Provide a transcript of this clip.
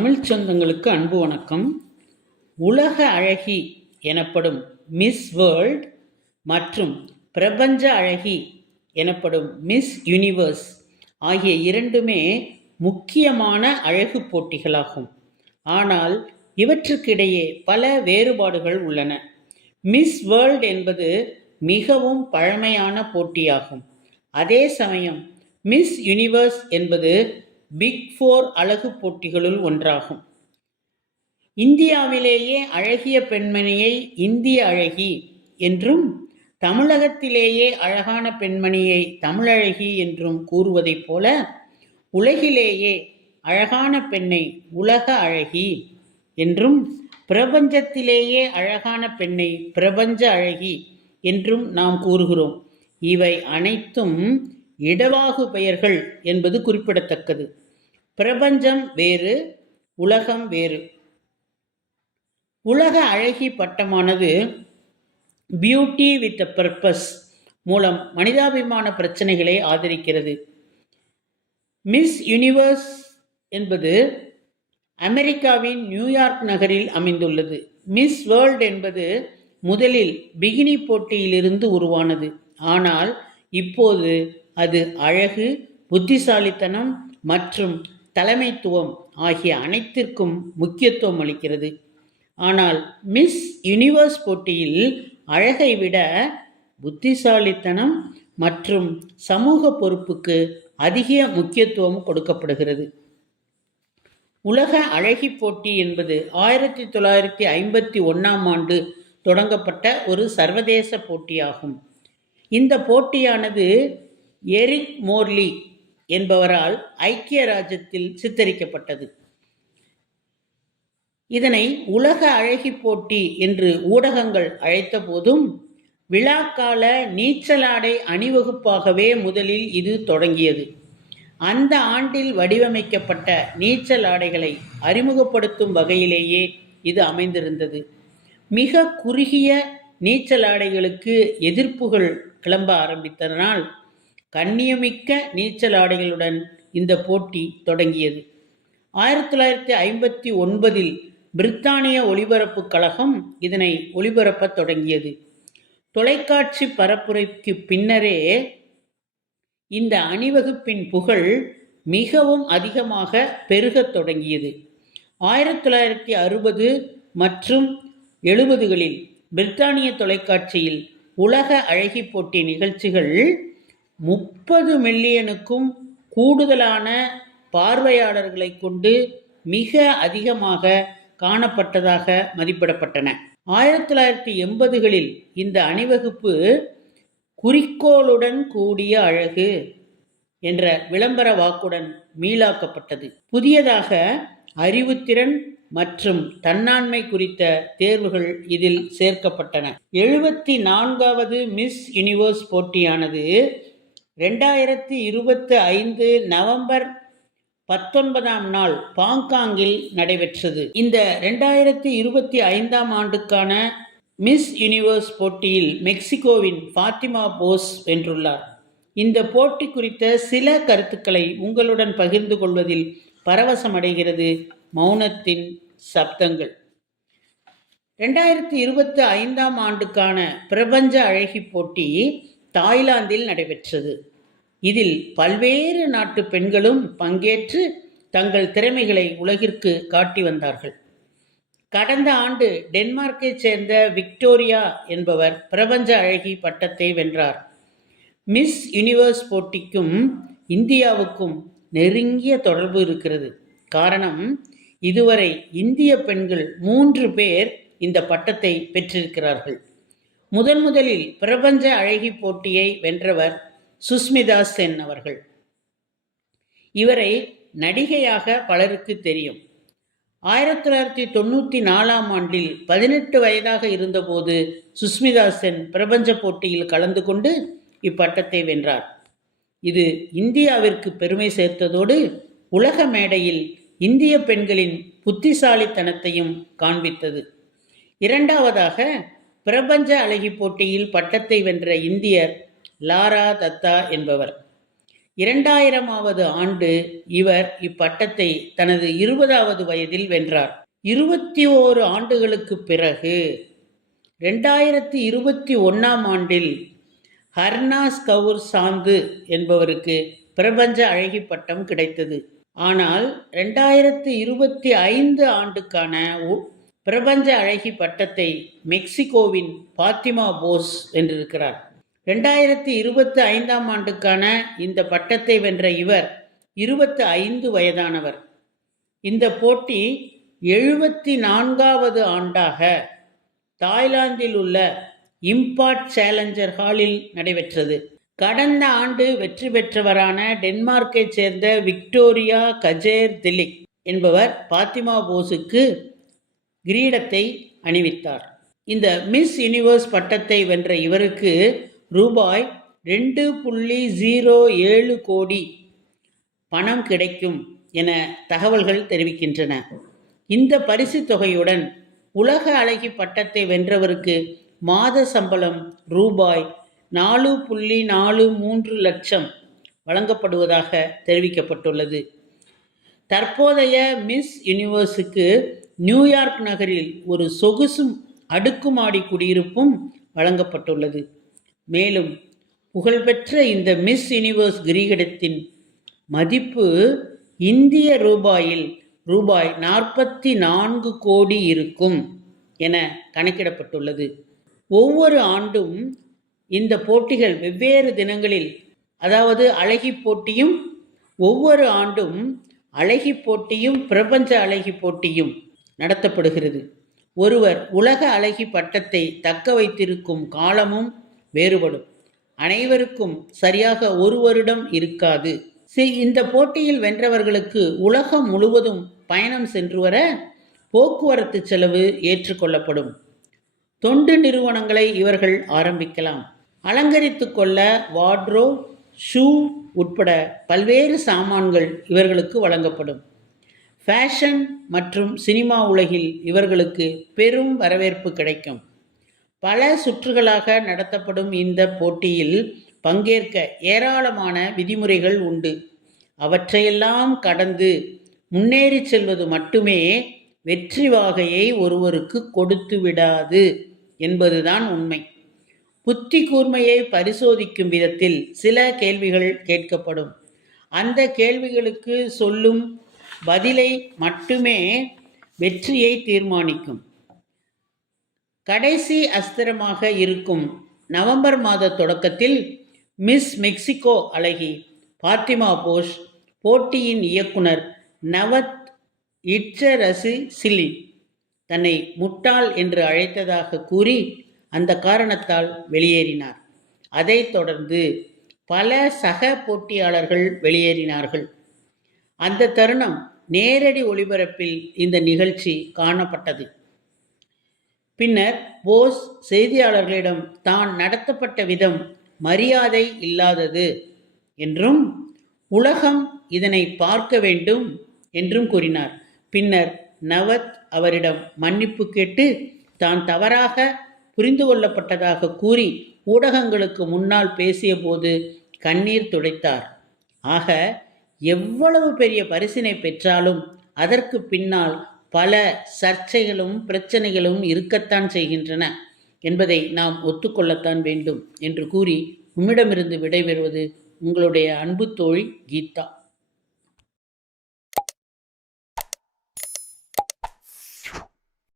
தமிழ்ச் சொந்தங்களுக்கு அன்பு வணக்கம். உலக அழகி எனப்படும் மிஸ் வேர்ல்ட் மற்றும் பிரபஞ்ச அழகி எனப்படும் மிஸ் யுனிவர்ஸ் ஆகிய இரண்டுமே முக்கியமான அழகு போட்டிகளாகும். ஆனால் இவற்றுக்கிடையே பல வேறுபாடுகள் உள்ளன. மிஸ் வேர்ல்ட் என்பது மிகவும் பழமையான போட்டியாகும். அதே சமயம் மிஸ் யுனிவர்ஸ் என்பது பிக் ஃபோர் அழகு போட்டிகளுள் ஒன்றாகும். இந்தியாவிலேயே அழகிய பெண்மணியை இந்திய அழகி என்றும் தமிழகத்திலேயே அழகான பெண்மணியை தமிழழகி என்றும் கூறுவதைப் போல உலகிலேயே அழகான பெண்ணை உலக அழகி என்றும் பிரபஞ்சத்திலேயே அழகான பெண்ணை பிரபஞ்ச அழகி என்றும் நாம் கூறுகிறோம். இவை அனைத்தும் இடவாகு பெயர்கள் என்பது குறிப்பிடத்தக்கது. பிரபஞ்சம் வேறு உலகம் வேறு. உலக அழகி பட்டமானது பியூட்டி வித் அ பர்பஸ் மூலம் மனிதாபிமான பிரச்சனைகளை ஆதரிக்கிறது. மிஸ் யுனிவர்ஸ் என்பது அமெரிக்காவின் நியூயார்க் நகரில் அமைந்துள்ளது. மிஸ் வேர்ல்ட் என்பது முதலில் பிகினி போட்டியிலிருந்து உருவானது. ஆனால் இப்போது அது அழகு புத்திசாலித்தனம் மற்றும் தலைமைத்துவம் ஆகிய அனைத்திற்கும் முக்கியத்துவம் அளிக்கிறது. ஆனால் மிஸ் யுனிவர்ஸ் போட்டியில் அழகை விட புத்திசாலித்தனம் மற்றும் சமூக பொறுப்புக்கு அதிக முக்கியத்துவம் கொடுக்கப்படுகிறது. உலக அழகி போட்டி என்பது ஆயிரத்தி தொள்ளாயிரத்தி ஐம்பத்தி ஒன்றாம் ஆண்டு தொடங்கப்பட்ட ஒரு சர்வதேச போட்டியாகும். இந்த போட்டியானது எரிக் மோர்லி என்பவரால் ஐக்கிய ராஜ்யத்தில் சித்தரிக்கப்பட்டது. இதனை உலக அழகி போட்டி என்று ஊடகங்கள் அழைத்த போதும் விழாக்கால நீச்சலாடை அணிவகுப்பாகவே முதலில் இது தொடங்கியது. அந்த ஆண்டில் வடிவமைக்கப்பட்ட நீச்சல் ஆடைகளை அறிமுகப்படுத்தும் வகையிலேயே இது அமைந்திருந்தது. மிக குறுகிய நீச்சல் ஆடைகளுக்கு எதிர்ப்புகள் கிளம்ப ஆரம்பித்ததனால் கண்ணியமிக்க நீச்சல் ஆடைகளுடன் இந்த போட்டி தொடங்கியது. ஆயிரத்தி தொள்ளாயிரத்தி ஐம்பத்தி ஒன்பதில் பிரித்தானிய ஒலிபரப்பு கழகம் இதனை ஒளிபரப்பத் தொடங்கியது. தொலைக்காட்சி பரப்புரைக்கு பின்னரே இந்த அணிவகுப்பின் புகழ் மிகவும் அதிகமாக பெருகத் தொடங்கியது. ஆயிரத்தி தொள்ளாயிரத்தி அறுபது மற்றும் எழுபதுகளில் பிரித்தானிய தொலைக்காட்சியில் உலக அழகி போட்டி நிகழ்ச்சிகள் முப்பது மில்லியனுக்கும் கூடுதலான பார்வையாளர்களை கொண்டு மிக அதிகமாக காணப்பட்டதாக மதிப்பிடப்பட்டன. ஆயிரத்தி தொள்ளாயிரத்தி எண்பதுகளில் இந்த அணிவகுப்பு குறிக்கோளுடன் கூடிய அழகு என்ற விளம்பர வாக்குடன் மீளாக்கப்பட்டது. புதியதாக அறிவுத்திறன் மற்றும் தன்னாண்மை குறித்த தேர்வுகள் இதில் சேர்க்கப்பட்டன. எழுபத்தி நான்காவது மிஸ் யுனிவர்ஸ் போட்டியானது ரெண்டாயிரத்தி இருபத்தி ஐந்து நவம்பர் பத்தொன்பதாம் நாள் பாங்காங்கில் நடைபெற்றது. இந்த ரெண்டாயிரத்தி இருபத்தி ஐந்தாம் ஆண்டுக்கான மிஸ் யுனிவர்ஸ் போட்டியில் மெக்சிகோவின் ஃபாத்திமா போஸ் வென்றுள்ளார். இந்த போட்டி குறித்த சில கருத்துக்களை உங்களுடன் பகிர்ந்து கொள்வதில் பரவசமடைகிறது மௌனத்தின் சப்தங்கள். ரெண்டாயிரத்தி இருபத்தி ஐந்தாம் ஆண்டுக்கான பிரபஞ்ச அழகி போட்டி தாய்லாந்தில் நடைபெற்றது. இதில் பல்வேறு நாட்டு பெண்களும் பங்கேற்று தங்கள் திறமைகளை உலகிற்கு காட்டி வந்தார்கள். கடந்த ஆண்டு டென்மார்க்கைச் சேர்ந்த விக்டோரியா என்பவர் பிரபஞ்ச அழகி பட்டத்தை வென்றார். மிஸ் யுனிவர்ஸ் போட்டிக்கும் இந்தியாவுக்கும் நெருங்கிய தொடர்பு இருக்கிறது. காரணம் இதுவரை இந்திய பெண்கள் மூன்று பேர் இந்த பட்டத்தை பெற்றிருக்கிறார்கள். முதன் முதலில் பிரபஞ்ச அழகி போட்டியை வென்றவர் சுஸ்மிதா சென் அவர்கள். இவரை நடிகையாக பலருக்கு தெரியும். ஆயிரத்தி தொள்ளாயிரத்தி தொண்ணூற்றி நாலாம் ஆண்டில் பதினெட்டு வயதாக இருந்தபோது சுஸ்மிதா சென் பிரபஞ்ச போட்டியில் கலந்து கொண்டு இப்பட்டத்தை வென்றார். இது இந்தியாவிற்கு பெருமை சேர்த்ததோடு உலக மேடையில் இந்திய பெண்களின் புத்திசாலித்தனத்தையும் காண்பித்தது. இரண்டாவதாக பிரபஞ்ச அழகி போட்டியில் பட்டத்தை வென்ற இந்தியர் லாரா தத்தா என்பவர். இரண்டாயிரமாவது ஆண்டு இவர் இப்பட்டத்தை தனது இருபதாவது வயதில் வென்றார். இருபத்தி ஓரு ஆண்டுகளுக்கு பிறகு ரெண்டாயிரத்தி இருபத்தி ஒன்றாம் ஆண்டில் ஹர்னாஸ் கவுர் சாந்து என்பவருக்கு பிரபஞ்ச அழகி பட்டம் கிடைத்தது. ஆனால் ரெண்டாயிரத்தி இருபத்தி ஐந்து ஆண்டுக்கான பிரபஞ்ச அழகி பட்டத்தை மெக்சிகோவின் பாத்திமா போஸ் வென்றிருக்கிறார் ரெண்டாயிரத்தி இருபத்தி ஐந்தாம் ஆண்டுக்கான இந்த பட்டத்தை வென்ற இவர் இருபத்தி ஐந்து வயதானவர். இந்த போட்டி எழுபத்தி நான்காவது ஆண்டாக தாய்லாந்தில் உள்ள இம்பார்ட் சேலஞ்சர் ஹாலில் நடைபெற்றது. கடந்த ஆண்டு வெற்றி பெற்றவரான டென்மார்க்கைச் சேர்ந்த விக்டோரியா கஜேர் திலிக் என்பவர் பாத்திமா போஸுக்கு கிரீடத்தை அணிவித்தார். இந்த மிஸ் யுனிவர்ஸ் பட்டத்தை வென்ற இவருக்கு ரூபாய் ரெண்டு புள்ளி ஜீரோ ஏழு கோடி பணம் கிடைக்கும் என தகவல்கள் தெரிவிக்கின்றன. இந்த பரிசு தொகையுடன் உலக அழகி பட்டத்தை வென்றவருக்கு மாத சம்பளம் ரூபாய் நாலு புள்ளி நாலு மூன்று லட்சம் வழங்கப்படுவதாக தெரிவிக்கப்பட்டுள்ளது. தற்போதைய மிஸ் யுனிவர்ஸுக்கு நியூயார்க் நகரில் ஒரு சொகுசும் அடுக்குமாடி குடியிருப்பும் வழங்கப்பட்டுள்ளது. மேலும் புகழ்பெற்ற இந்த மிஸ் யுனிவர்ஸ் கிரீடத்தின் மதிப்பு இந்திய ரூபாயில் ரூபாய் நாற்பத்தி நான்கு கோடி இருக்கும் என கணக்கிடப்பட்டுள்ளது. ஒவ்வொரு ஆண்டும் இந்த போட்டிகள் வெவ்வேறு தினங்களில் அதாவது அழகி போட்டியும் ஒவ்வொரு ஆண்டும் அழகி போட்டியும் பிரபஞ்ச அழகி போட்டியும் நடத்தப்படுகிறது. ஒருவர் உலக அழகி பட்டத்தை தக்க வைத்திருக்கும் காலமும் வேறுபடும். அனைவருக்கும் சரியாக ஒரு வருடம் இருக்காது. சி- இந்த போட்டியில் வென்றவர்களுக்கு உலகம் முழுவதும் பயணம் சென்று வர போக்குவரத்து செலவு ஏற்றுக்கொள்ளப்படும். தொண்டு நிறுவனங்களை இவர்கள் ஆரம்பிக்கலாம். அலங்கரித்து கொள்ள வார்ட்ரோ ஷூ உட்பட பல்வேறு சாமான்கள் இவர்களுக்கு வழங்கப்படும். ஃபேஷன் மற்றும் சினிமா உலகில் இவர்களுக்கு பெரும் வரவேற்பு கிடைக்கும். பல சுற்றுகளாக நடத்தப்படும் இந்த போட்டியில் பங்கேற்க ஏராளமான விதிமுறைகள் உண்டு. அவற்றையெல்லாம் கடந்து முன்னேறி செல்வது மட்டுமே வெற்றி வாகையை ஒருவருக்கு கொடுத்து விடாது என்பதுதான் உண்மை. புத்தி கூர்மையை பரிசோதிக்கும் விதத்தில் சில கேள்விகள் கேட்கப்படும். அந்த கேள்விகளுக்கு சொல்லும் பதிலை மட்டுமே வெற்றியை தீர்மானிக்கும். கடைசி அஸ்திரமாக இருக்கும் நவம்பர் மாத தொடக்கத்தில் மிஸ் மெக்சிகோ அழகி பாத்திமா போஷ் போட்டியின் இயக்குனர் நவத் இட்சரசு சிலி தன்னை முட்டாள் என்று அழைத்ததாக கூறி அந்த காரணத்தால் வெளியேறினார். அதைத் தொடர்ந்து பல சக போட்டியாளர்கள் வெளியேறினார்கள். அந்த தருணம் நேரடி ஒளிபரப்பில் இந்த நிகழ்ச்சி காணப்பட்டது. பின்னர் போஸ் செய்தியாளர்களிடம் தான் நடத்தப்பட்ட விதம் மரியாதை இல்லாதது என்றும் உலகம் இதனை பார்க்க வேண்டும் என்றும் கூறினார். பின்னர் நவத் அவரிடம் மன்னிப்பு கேட்டு தான் தவறாக புரிந்து கொள்ளப்பட்டதாக கூறி ஊடகங்களுக்கு முன்னால் பேசியபோது கண்ணீர் துடைத்தார். ஆக எவ்வளவு பெரிய பரிசினை பெற்றாலும் அதற்கு பின்னால் பல சர்ச்சைகளும் பிரச்சனைகளும் இருக்கத்தான் செய்கின்றன என்பதை நாம் ஒத்துக்கொள்ளத்தான் வேண்டும் என்று கூறி உம்மிடமிருந்து விடைபெறுவது உங்களுடைய அன்பு தோழி கீதா.